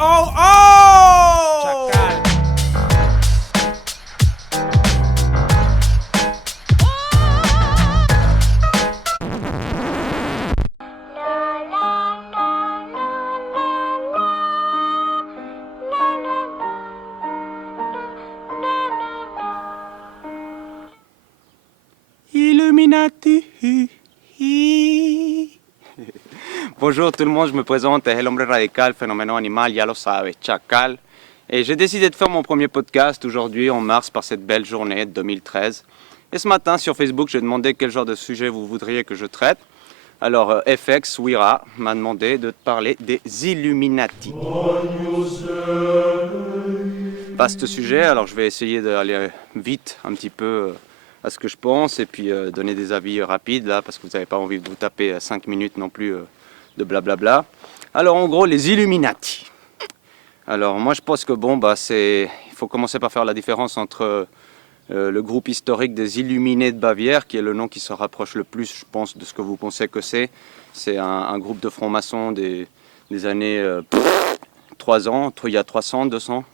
Oh, oh! Chacal. Illuminati. Bonjour tout le monde, je me présente, es el hombre radical, phénomène animal, ya lo sabe, Chacal. Et j'ai décidé de faire mon premier podcast aujourd'hui en mars par cette belle journée de 2013. Et ce matin sur Facebook, j'ai demandé quel genre de sujet vous voudriez que je traite. Alors FX Wira m'a demandé de te parler des Illuminati. Vaste sujet, alors je vais essayer d'aller vite un petit peu à ce que je pense et puis donner des avis rapides là parce que vous n'avez pas envie de vous taper 5 minutes non plus de blablabla. Alors en gros les Illuminati. Alors moi je pense que il faut commencer par faire la différence entre le groupe historique des Illuminés de Bavière, qui est le nom qui se rapproche le plus, je pense, de ce que vous pensez que c'est. C'est un groupe de francs-maçons des années 3 ans, il y a 300, 200,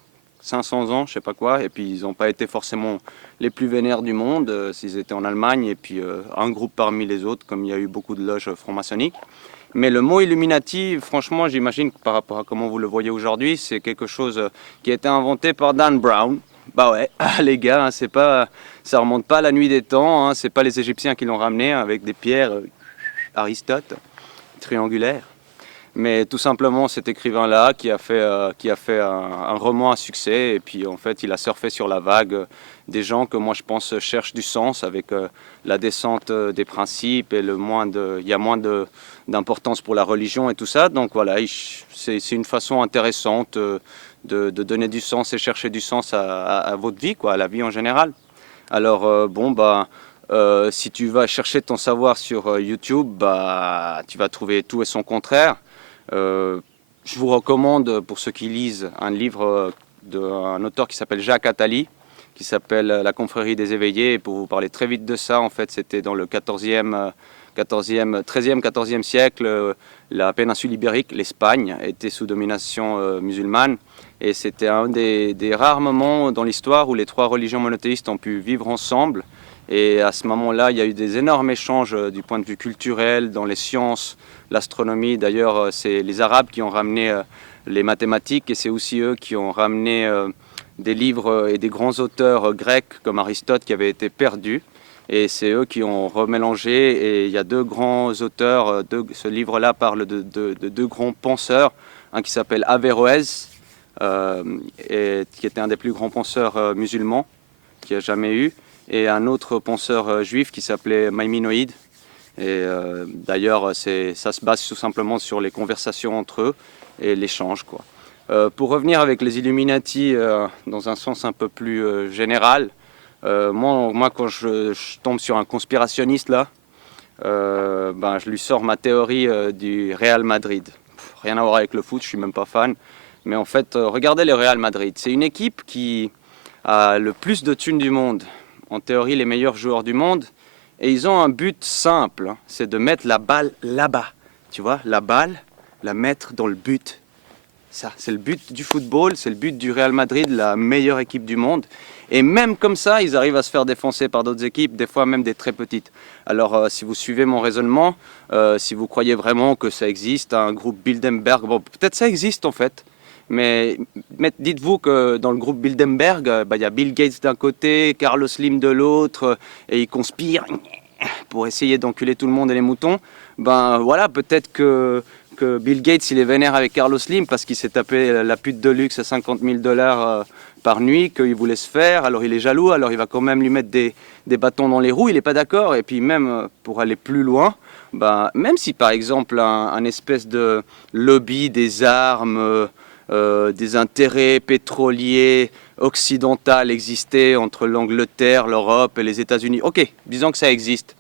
500 ans, je sais pas quoi. Et puis ils n'ont pas été forcément les plus vénères du monde, s'ils étaient en Allemagne, et puis un groupe parmi les autres, comme il y a eu beaucoup de loges franc-maçonniques. Mais le mot Illuminati, franchement, j'imagine que par rapport à comment vous le voyez aujourd'hui, c'est quelque chose qui a été inventé par Dan Brown. Bah ouais, les gars, hein, ça remonte pas à la nuit des temps, hein, c'est pas les Égyptiens qui l'ont ramené avec des pierres Aristote, triangulaires. Mais tout simplement cet écrivain-là qui a fait un roman à succès et puis en fait il a surfé sur la vague des gens que moi je pense cherchent du sens avec la descente des principes et il y a moins d'importance pour la religion et tout ça. Donc voilà, c'est une façon intéressante de donner du sens et chercher du sens à votre vie, quoi, à la vie en général. Alors si tu vas chercher ton savoir sur YouTube, tu vas trouver tout et son contraire. Je vous recommande, pour ceux qui lisent, un livre d'un auteur qui s'appelle Jacques Attali, qui s'appelle La confrérie des éveillés. Et pour vous parler très vite de ça, en fait, c'était dans le 13e, 14e siècle, la péninsule ibérique, l'Espagne, était sous domination musulmane. Et c'était un des rares moments dans l'histoire où les 3 religions monothéistes ont pu vivre ensemble. Et à ce moment-là, il y a eu des énormes échanges du point de vue culturel, dans les sciences, l'astronomie. D'ailleurs, c'est les Arabes qui ont ramené les mathématiques et c'est aussi eux qui ont ramené des livres et des grands auteurs grecs comme Aristote qui avaient été perdus. Et c'est eux qui ont remélangé. Et il y a 2 grands auteurs. Ce livre-là parle de 2 grands penseurs. Un qui s'appelle Averroès, qui était un des plus grands penseurs musulmans qu'il y a jamais eu. Et un autre penseur juif qui s'appelait Maïmonide. Et d'ailleurs, ça se base tout simplement sur les conversations entre eux et l'échange, quoi. Pour revenir avec les Illuminati dans un sens un peu plus général, moi quand je tombe sur un conspirationniste là, je lui sors ma théorie du Real Madrid. Rien à voir avec le foot, je suis même pas fan. Mais en fait, regardez le Real Madrid. C'est une équipe qui a le plus de thunes du monde. En théorie, les meilleurs joueurs du monde. Et ils ont un but simple, hein, c'est de mettre la balle là-bas. Tu vois, la balle, la mettre dans le but. Ça, c'est le but du football, c'est le but du Real Madrid, la meilleure équipe du monde. Et même comme ça, ils arrivent à se faire défoncer par d'autres équipes, des fois même des très petites. Alors, si vous suivez mon raisonnement, si vous croyez vraiment que ça existe, un groupe Bilderberg, bon, peut-être ça existe en fait. Mais dites-vous que dans le groupe Bilderberg, y a Bill Gates d'un côté, Carlos Slim de l'autre, et ils conspirent pour essayer d'enculer tout le monde et les moutons. Voilà, peut-être que Bill Gates il est vénère avec Carlos Slim parce qu'il s'est tapé la pute de luxe à $50 000 par nuit qu'il voulait se faire. Alors il est jaloux, alors il va quand même lui mettre des bâtons dans les roues, il n'est pas d'accord. Et puis même pour aller plus loin, même si par exemple un espèce de lobby des armes, des intérêts pétroliers occidentaux existaient entre l'Angleterre, l'Europe et les États-Unis. Ok, disons que ça existe.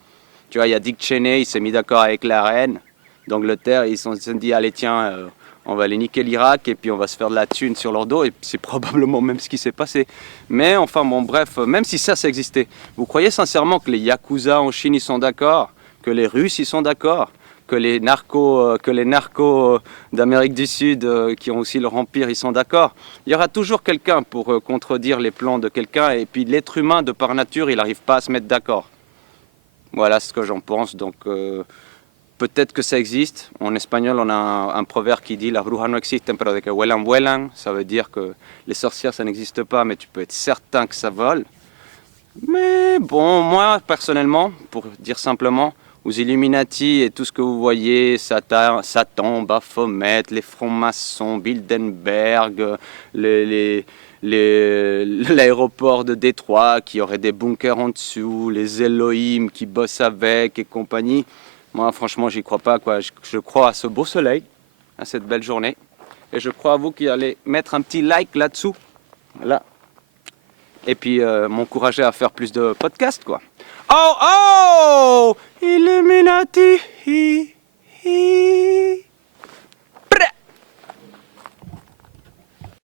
Tu vois, il y a Dick Cheney, il s'est mis d'accord avec la reine d'Angleterre, ils se sont dit, allez tiens, on va aller niquer l'Irak et puis on va se faire de la thune sur leur dos, et c'est probablement même ce qui s'est passé. Mais enfin bon, bref, même si ça existait, vous croyez sincèrement que les Yakuza en Chine, ils sont d'accord, que les Russes, ils sont d'accord, que les narcos d'Amérique du Sud, qui ont aussi leur empire, ils sont d'accord. Il y aura toujours quelqu'un pour contredire les plans de quelqu'un, et puis l'être humain, de par nature, il n'arrive pas à se mettre d'accord. Voilà ce que j'en pense. Donc peut-être que ça existe. En espagnol, on a un proverbe qui dit « Las brujas no existen, pero de que vuelan, vuelan ». Ça veut dire que les sorcières, ça n'existe pas, mais tu peux être certain que ça vole. Mais bon, moi, personnellement, pour dire simplement, aux Illuminati et tout ce que vous voyez, Satan, Baphomet, les francs-maçons, Bilderberg, l'aéroport de Détroit qui aurait des bunkers en dessous, les Elohim qui bossent avec et compagnie. Moi, franchement, j'y crois pas, quoi. Je crois à ce beau soleil, à cette belle journée. Et je crois à vous qui allez mettre un petit like là-dessous. Voilà. Et puis m'encourager à faire plus de podcasts, quoi. Oh, oh! Illuminati!